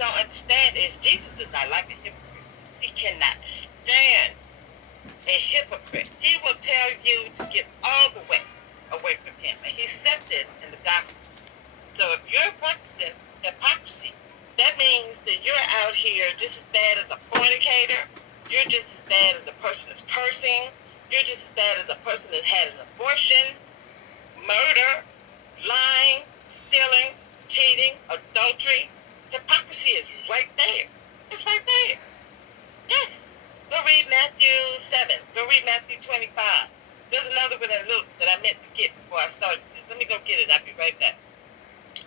don't understand is Jesus does not like a hypocrite. He cannot stand a hypocrite. He will tell you to get all the way away from him. And he said this in the gospel. So if you're practicing hypocrisy, that means that you're out here just as bad as a fornicator. You're just as bad as a person that's cursing. You're just as bad as a person that had an abortion, murder, lying, stealing, cheating, adultery. Hypocrisy is right there. It's right there. Yes. Go read Matthew 7. Go read Matthew 25. There's another one in Luke that I meant to get before I started this. Let me go get it. I'll be right back.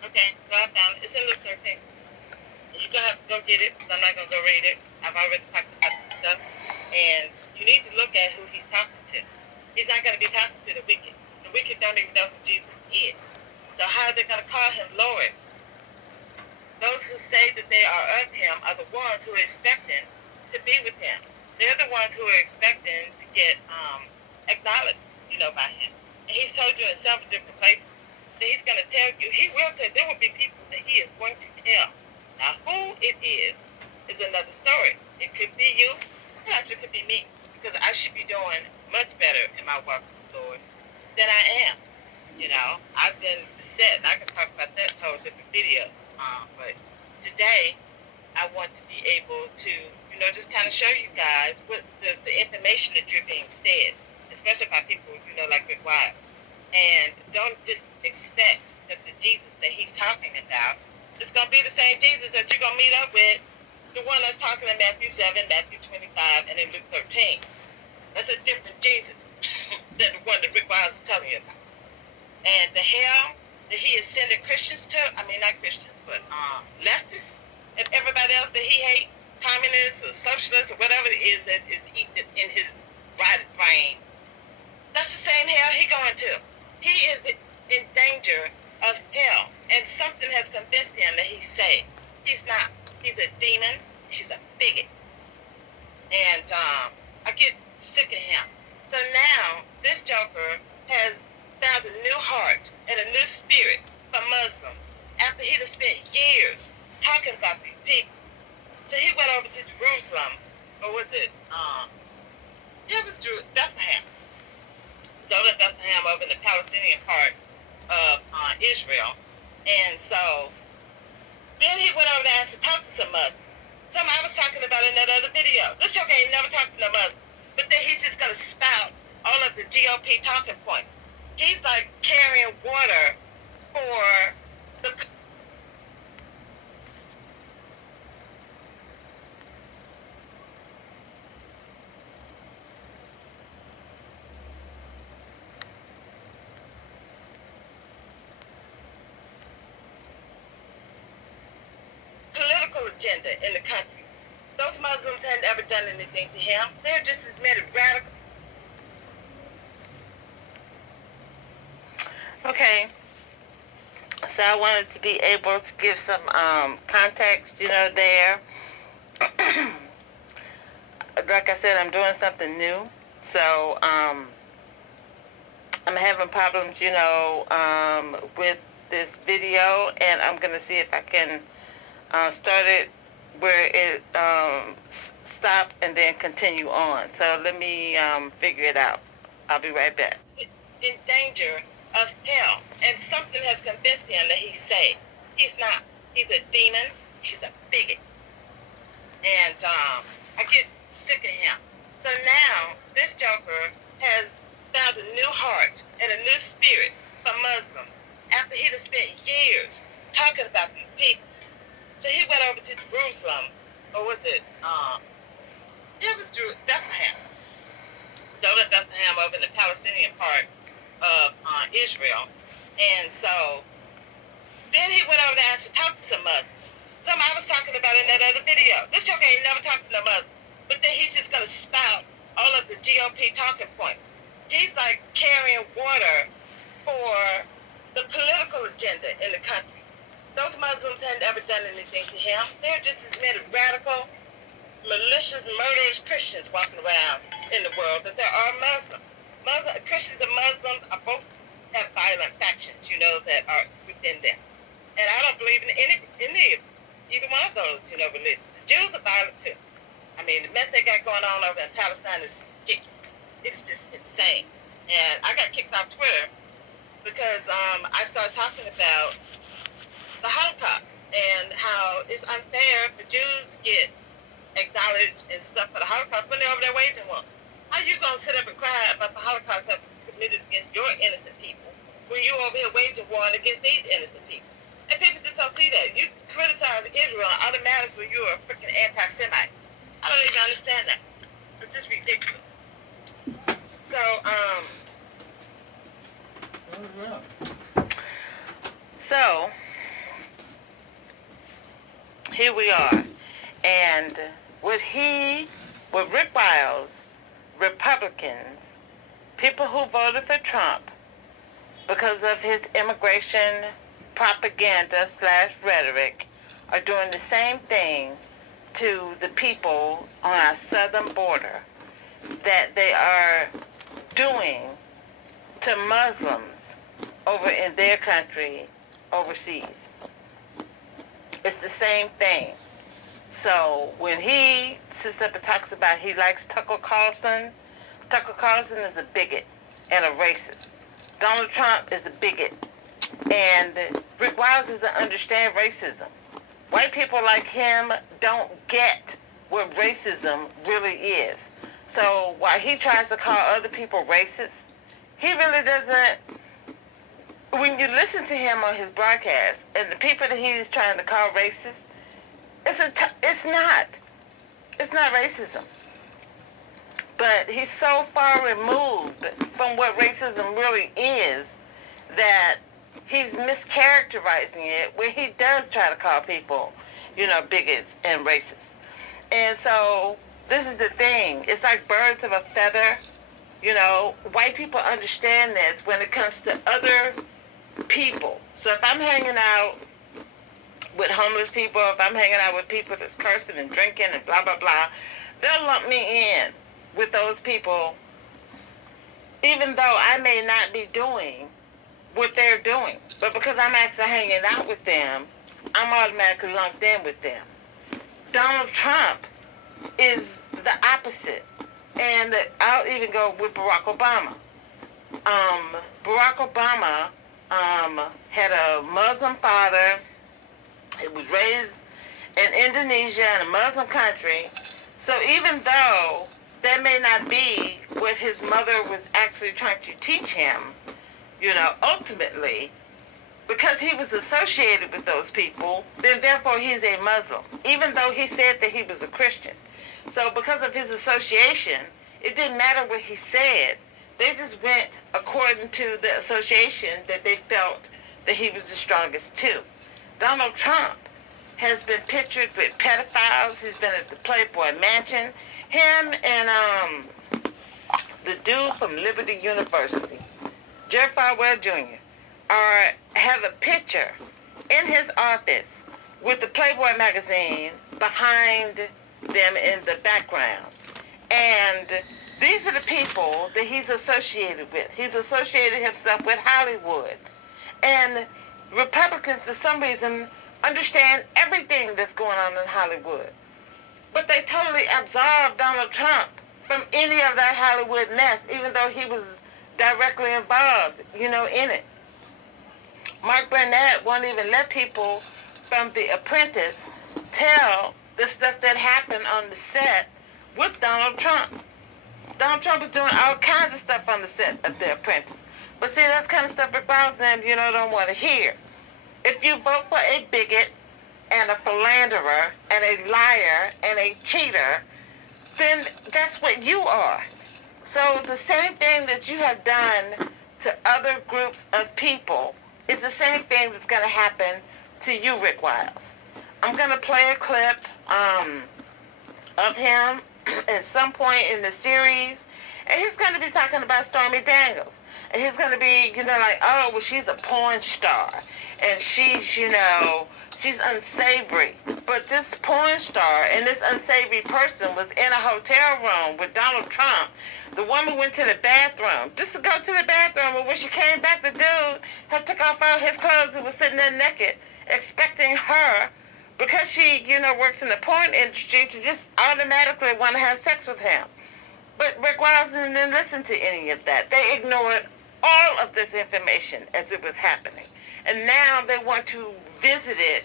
Okay, so I found it. It's in Luke 13. You're going to have to go get it because I'm not going to go read it. I've already talked about this stuff. And you need to look at who he's talking to. He's not going to be talking to the wicked. The wicked don't even know who Jesus is. So how are they going to call him Lord? Those who say that they are of him are the ones who are expecting to be with him. They're the ones who are expecting to get acknowledged, by him. And he's told you in several different places that he's going to tell you, there will be people that he is going to tell. Now, who it is another story. It could be you, it actually could be me, because I should be doing much better in my walk with the Lord than I am. I've been beset, and I can talk about that in a whole different video. But today, I want to be able to, just kind of show you guys what the information that you're being fed, especially by people, like Rick Wiles. And don't just expect that the Jesus that he's talking about is going to be the same Jesus that you're going to meet up with, the one that's talking in Matthew 7, Matthew 25, and in Luke 13. That's a different Jesus than the one that Rick Wiles is telling you about. And the hell that he is sending Christians to, not Christians, but leftists and everybody else that he hates, communists or socialists or whatever it is that is eating in his rotted brain, that's the same hell he's going to. He is in danger of hell. And something has convinced him that he's saved. He's not. He's a demon. He's a bigot. And I get sick of him. So now, this joker has found a new heart and a new spirit for Muslims after he'd have spent years talking about these people. So he went over to Jerusalem, or was it, it was Bethlehem. It was over in Bethlehem, over in the Palestinian part of Israel. And so then he went over there to talk to some Muslims. Something I was talking about in that other video. This joker ain't never talked to no Muslim. But then he's just going to spout all of the GOP talking points. He's like carrying water for the political agenda in the country. Those Muslims hadn't ever done anything to him. They're just as many radical. Okay. So I wanted to be able to give some context, there. Like I said, I'm doing something new. So I'm having problems, with this video. And I'm going to see if I can start it where it stopped and then continue on. So let me figure it out. I'll be right back. In danger of hell, and something has convinced him that he's saved. He's not. He's a demon. He's a bigot. And I get sick of him. So now this joker has found a new heart and a new spirit for Muslims after he'd have spent years talking about these people. So he went over to Jerusalem, or was it? It was Bethlehem. So over in Bethlehem, over in the Palestinian part of Israel. And so then he went over there to talk to some Muslims. Something I was talking about in that other video. This joker ain't never talked to no Muslim. But then he's just going to spout all of the GOP talking points. He's like carrying water for the political agenda in the country. Those Muslims hadn't ever done anything to him. They're just as many radical, malicious, murderous Christians walking around in the world that there are Muslims. Christians and Muslims are both have violent factions, that are within them. And I don't believe in either one of those, no religion. The Jews are violent too. I mean, the mess they got going on over in Palestine is ridiculous. It's just insane. And I got kicked off Twitter because I started talking about the Holocaust and how it's unfair for Jews to get acknowledged and stuff for the Holocaust when they're over there waging war. How you gonna sit up and cry about the Holocaust that was committed against your innocent people when you over here waging war against these innocent people? And people just don't see that. You criticize Israel and automatically you're a freaking anti-Semite. I don't even understand that. It's just ridiculous. So, So, here we are. And with Rick Wiles, Republicans, people who voted for Trump because of his immigration propaganda / rhetoric are doing the same thing to the people on our southern border that they are doing to Muslims over in their country overseas. It's the same thing. So when he sits up and talks about he likes Tucker Carlson is a bigot and a racist. Donald Trump is a bigot. And Rick Wiles doesn't understand racism. White people like him don't get what racism really is. So while he tries to call other people racist, he really doesn't. When you listen to him on his broadcast and the people that he's trying to call racist, it's not racism. But he's so far removed from what racism really is that he's mischaracterizing it where he does try to call people, bigots and racists. And so this is the thing. It's like birds of a feather. White people understand this when it comes to other people. So if I'm hanging out with homeless people, if I'm hanging out with people that's cursing and drinking and blah, blah, blah, they'll lump me in with those people, even though I may not be doing what they're doing. But because I'm actually hanging out with them, I'm automatically lumped in with them. Donald Trump is the opposite. And I'll even go with Barack Obama. Barack Obama had a Muslim father. He was raised in Indonesia, in a Muslim country. So even though that may not be what his mother was actually trying to teach him, ultimately, because he was associated with those people, then therefore he's a Muslim, even though he said that he was a Christian. So because of his association, it didn't matter what he said. They just went according to the association that they felt that he was the strongest to. Donald Trump has been pictured with pedophiles. He's been at the Playboy Mansion. Him and the dude from Liberty University, Jerry Falwell Jr., have a picture in his office with the Playboy magazine behind them in the background. And these are the people that he's associated with. He's associated himself with Hollywood. And Republicans, for some reason, understand everything that's going on in Hollywood. But they totally absolved Donald Trump from any of that Hollywood mess, even though he was directly involved, in it. Mark Burnett won't even let people from The Apprentice tell the stuff that happened on the set with Donald Trump. Donald Trump was doing all kinds of stuff on the set of The Apprentice. But see, that's kind of stuff Rick Wiles and them, don't want to hear. If you vote for a bigot and a philanderer and a liar and a cheater, then that's what you are. So the same thing that you have done to other groups of people is the same thing that's going to happen to you, Rick Wiles. I'm going to play a clip of him at some point in the series, and he's going to be talking about Stormy Daniels. And he's going to be, like, oh, well, she's a porn star, and she's, she's unsavory. But this porn star and this unsavory person was in a hotel room with Donald Trump. The woman went to the bathroom, just to go to the bathroom, and when she came back, the dude had took off all his clothes and was sitting there naked, expecting her because she, works in the porn industry, to just automatically want to have sex with him. But Rick Wiles didn't listen to any of that. They ignored all of this information as it was happening. And now they want to visit it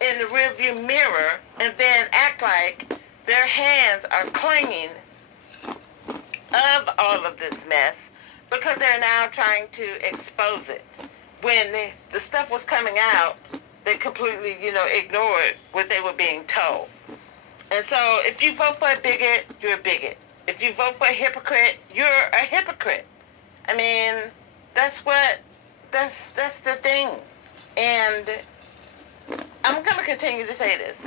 in the rearview mirror and then act like their hands are clinging of all of this mess because they're now trying to expose it. When the stuff was coming out, they completely, ignored what they were being told. And so if you vote for a bigot, you're a bigot. If you vote for a hypocrite, you're a hypocrite. I mean, that's the thing. And I'm going to continue to say this.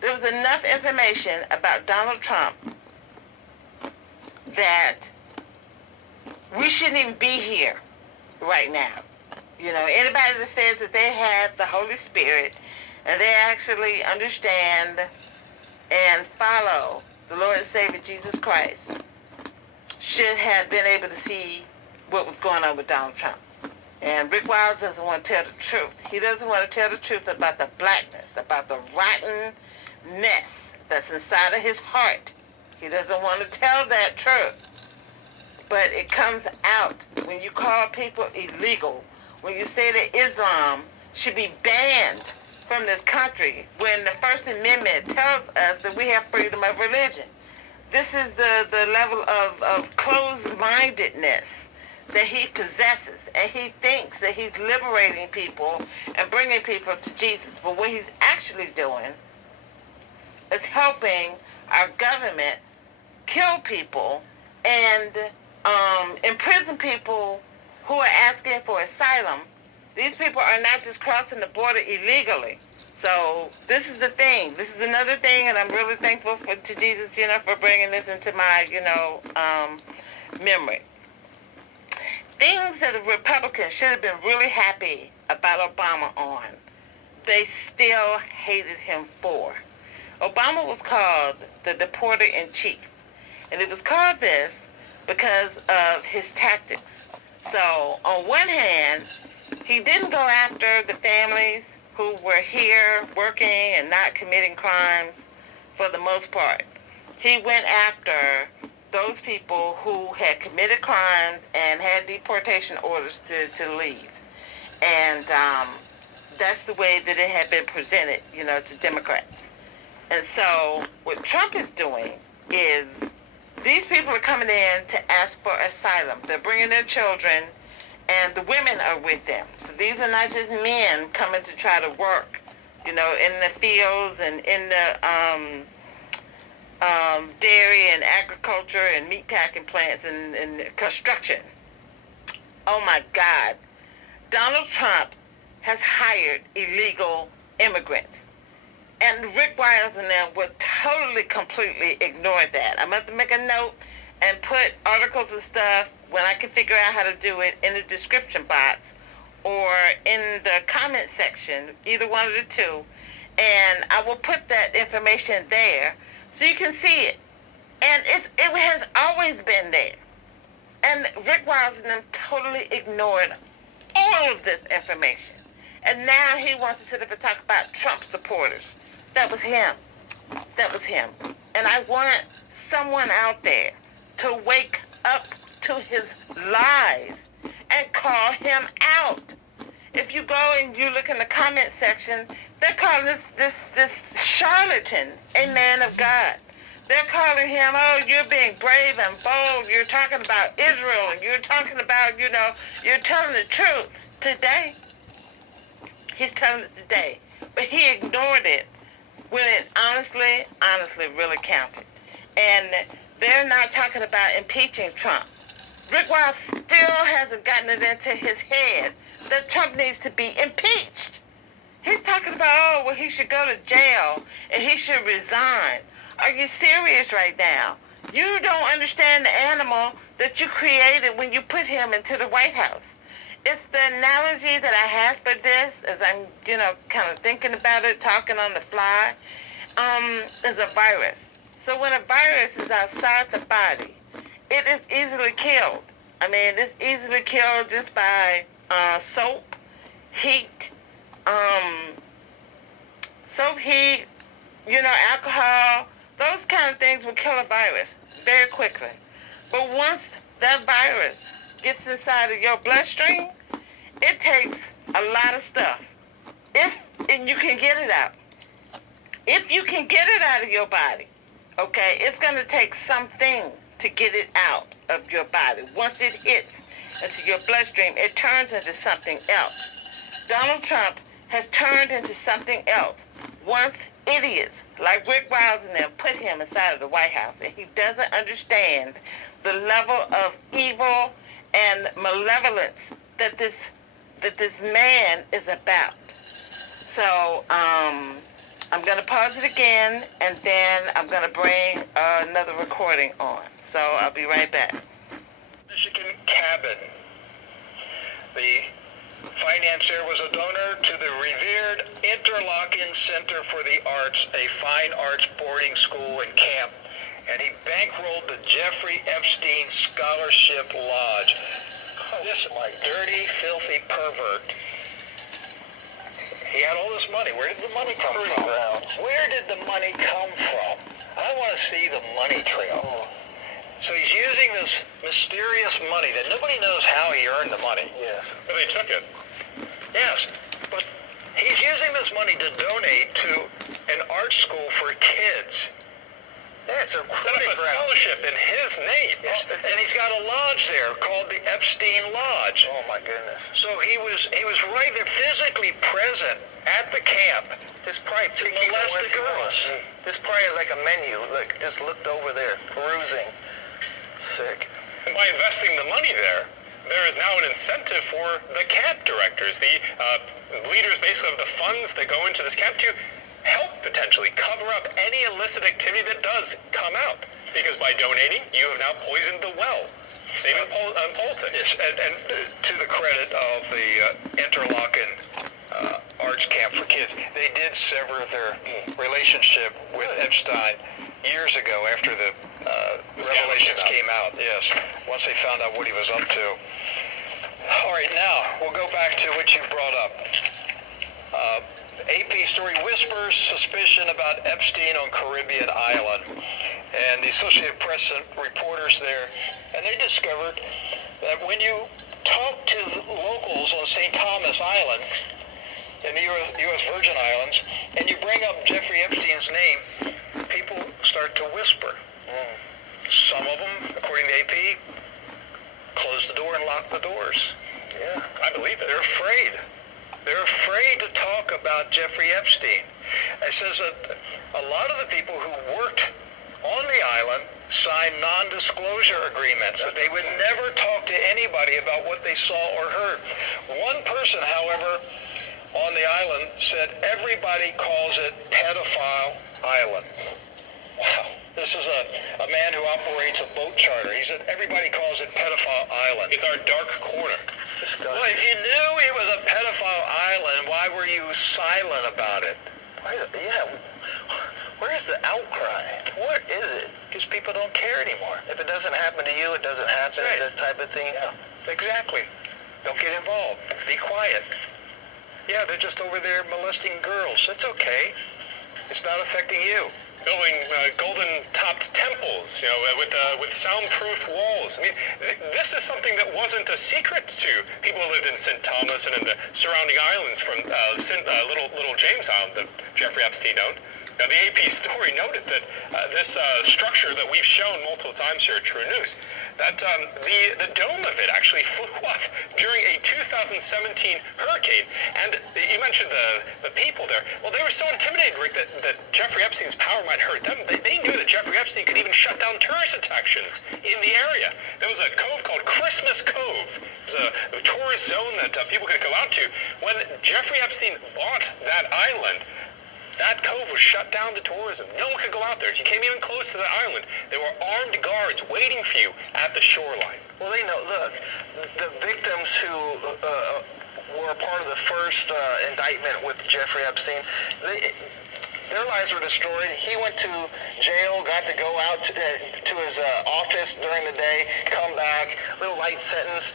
There was enough information about Donald Trump that we shouldn't even be here right now. Anybody that says that they have the Holy Spirit and they actually understand and follow the Lord and Savior Jesus Christ should have been able to see what was going on with Donald Trump. And Rick Wiles doesn't want to tell the truth. He doesn't want to tell the truth about the blackness, about the rottenness that's inside of his heart. He doesn't want to tell that truth. But it comes out when you call people illegal, when you say that Islam should be banned from this country, when the First Amendment tells us that we have freedom of religion. This is the level of closed-mindedness that he possesses, and he thinks that he's liberating people and bringing people to Jesus. But what he's actually doing is helping our government kill people and imprison people who are asking for asylum. These people are not just crossing the border illegally. So this is the thing. This is another thing, and I'm really thankful to Jesus, for bringing this into my, memory. Things that the Republicans should have been really happy about Obama on, they still hated him for. Obama was called the deporter-in-chief, and it was called this because of his tactics. So on one hand, he didn't go after the families who were here working and not committing crimes for the most part. He went after those people who had committed crimes and had deportation orders to leave. And that's the way that it had been presented, to Democrats. And so what Trump is doing is these people are coming in to ask for asylum. They're bringing their children, and the women are with them. So these are not just men coming to try to work, in the fields and in the dairy and agriculture and meatpacking plants and construction. Oh my God. Donald Trump has hired illegal immigrants. And Rick Wiles and them would totally, completely ignore that. I'm going to make a note and put articles and stuff when I can figure out how to do it in the description box or in the comment section, either one of the two. And I will put that information there so you can see it. And it has always been there. And Rick Wiles and them totally ignored all of this information. And now he wants to sit up and talk about Trump supporters. That was him. That was him. And I want someone out there to wake up to his lies and call him out. If you go and you look in the comment section, they're calling this charlatan a man of God. They're calling him, oh, you're being brave and bold. You're talking about Israel, and you're talking about, you're telling the truth. Today, he's telling it today. But he ignored it when it honestly really counted. And they're not talking about impeaching Trump. Rick Wiles still hasn't gotten it into his head that Trump needs to be impeached. He's talking about, he should go to jail and he should resign. Are you serious right now? You don't understand the animal that you created when you put him into the White House. It's the analogy that I have for this, as I'm, kind of thinking about it, talking on the fly, is a virus. So when a virus is outside the body, it is easily killed. I mean, it's easily killed just by soap, heat, soap, heat, alcohol, those kind of things will kill a virus very quickly. But once that virus gets inside of your bloodstream, it takes a lot of stuff. And you can get it out. If you can get it out of your body, okay, it's going to take something to get it out of your body. Once it hits into your bloodstream, it turns into something else. Donald Trump has turned into something else. Once idiots like Rick Wiles and them put him inside of the White House, and he doesn't understand the level of evil and malevolence that this man is about. So I'm going to pause it again, and then I'm going to bring another recording on. So I'll be right back. Michigan Cabin. The financier was a donor to the revered Interlochen Center for the Arts, a fine arts boarding school and camp, and he bankrolled the Jeffrey Epstein Scholarship Lodge. This dirty, filthy pervert. He had all this money. Where did the money come from? Where did the money come from? I want to see the money trail. So he's using this mysterious money that nobody knows how he earned the money. Yes. But they took it. Yes. But he's using this money to donate to an art school for kids. Yeah, it's a set up a scholarship in his name. And he's got a lodge there called the Epstein Lodge. Oh my goodness. So he was right there physically present at the camp. This probably to molest the girls. This probably like a menu. Look, just looked over there, perusing. Sick. And by investing the money there is now an incentive for the camp directors, the leaders basically of the funds that go into this camp to help potentially cover up any illicit activity that does come out. Because by donating, you have now poisoned the well. Same in politics. Yes, and to the credit of the Interlochen Arts Camp for Kids, they did sever their relationship with Epstein years ago after the revelations came out. Yes, once they found out what he was up to. All right, now we'll go back to what you brought up. AP story whispers suspicion about Epstein on Caribbean island. And the Associated Press reporters there, and they discovered that when you talk to the locals on St. Thomas Island, in the U.S. Virgin Islands, and you bring up Jeffrey Epstein's name, people start to whisper. Some of them, according to AP, close the door and lock the doors. Yeah, I believe it. They're afraid. They're afraid to talk about Jeffrey Epstein. It says that a lot of the people who worked on the island signed non-disclosure agreements, that they would never talk to anybody about what they saw or heard. One person, however, on the island said everybody calls it Pedophile Island. Wow. This is a man who operates a boat charter. He said everybody calls it Pedophile Island. It's our dark corner. Well, if you knew it was a pedophile island, why were you silent about it? Where's the outcry? What is it? Because people don't care anymore. If it doesn't happen to you, it doesn't happen. Right. That type of thing. Yeah, exactly. Don't get involved. Be quiet. Yeah, they're just over there molesting girls. It's okay. It's not affecting you. Building golden-topped temples, with soundproof walls. I mean, this is something that wasn't a secret to people who lived in St. Thomas and in the surrounding islands from Little James Island that Jeffrey Epstein owned. Now, the AP story noted that this structure that we've shown multiple times here at True News, that the dome of it actually flew off during a 2017 hurricane. And you mentioned the people there. Well, they were so intimidated, Rick, that Jeffrey Epstein's power might hurt them. They knew that Jeffrey Epstein could even shut down tourist attractions in the area. There was a cove called Christmas Cove. It was a tourist zone that people could go out to. When Jeffrey Epstein bought that island, that cove was shut down to tourism. No one could go out there. If you came even close to the island, there were armed guards waiting for you at the shoreline. Well, they know, look, the victims who were part of the first indictment with Jeffrey Epstein, their lives were destroyed. He went to jail, got to go out to his office during the day, come back, little light sentence.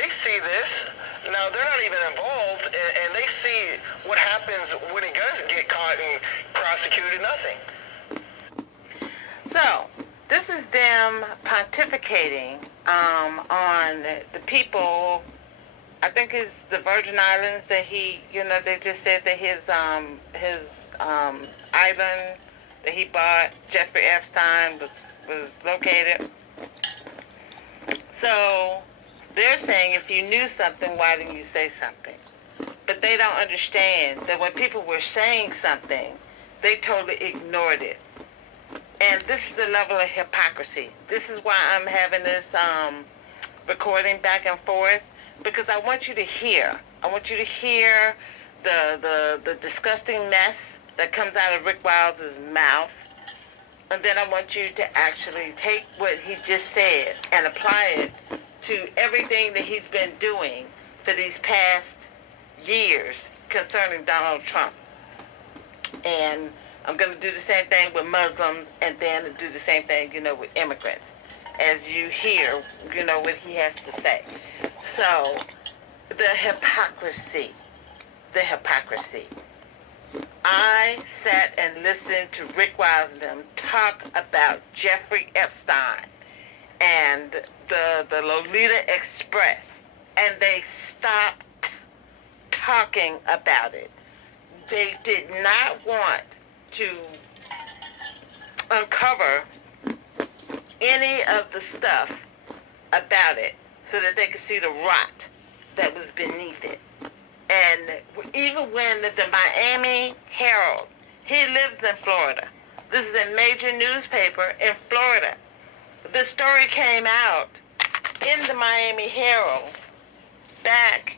They see this. Now, they're not even involved, and they see what happens when he does get caught and prosecuted, nothing. So, this is them pontificating on the people. I think it's the Virgin Islands that he, they just said that his island that he bought, Jeffrey Epstein, was located. So, they're saying if you knew something, why didn't you say something? But they don't understand that when people were saying something, they totally ignored it. And this is the level of hypocrisy. This is why I'm having this recording back and forth, because I want you to hear. I want you to hear the disgusting mess that comes out of Rick Wiles' mouth. And then I want you to actually take what he just said and apply it to everything that he's been doing for these past years concerning Donald Trump. And I'm going to do the same thing with Muslims, and then do the same thing, with immigrants, as you hear, what he has to say. So, the hypocrisy. I sat and listened to Rick Wiles and them talk about Jeffrey Epstein and the Lolita Express, and they stopped talking about it. They did not want to uncover any of the stuff about it so that they could see the rot that was beneath it. And even when the Miami Herald, he lives in Florida. This is a major newspaper in Florida. The story came out in the Miami Herald back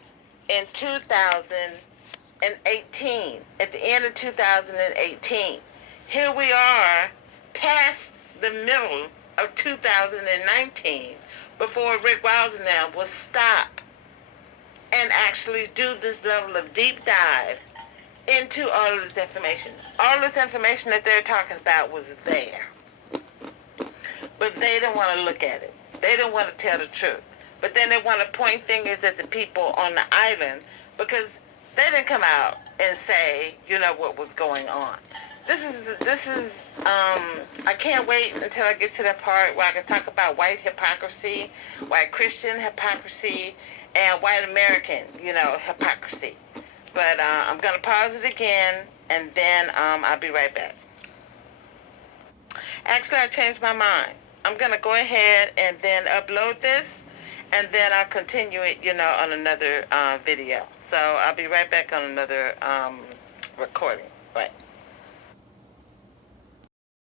in 2018, at the end of 2018. Here we are past the middle of 2019 before Rick Wiles now will stop and actually do this level of deep dive into all of this information. All this information that they're talking about was there. But they don't want to look at it. They don't want to tell the truth. But then they want to point fingers at the people on the island because they didn't come out and say, what was going on. This is I can't wait until I get to that part where I can talk about white hypocrisy, white Christian hypocrisy, and white American, hypocrisy. But I'm going to pause it again, and then I'll be right back. Actually, I changed my mind. I'm going to go ahead and then upload this, and then I'll continue it, on another video. So I'll be right back on another recording. Right.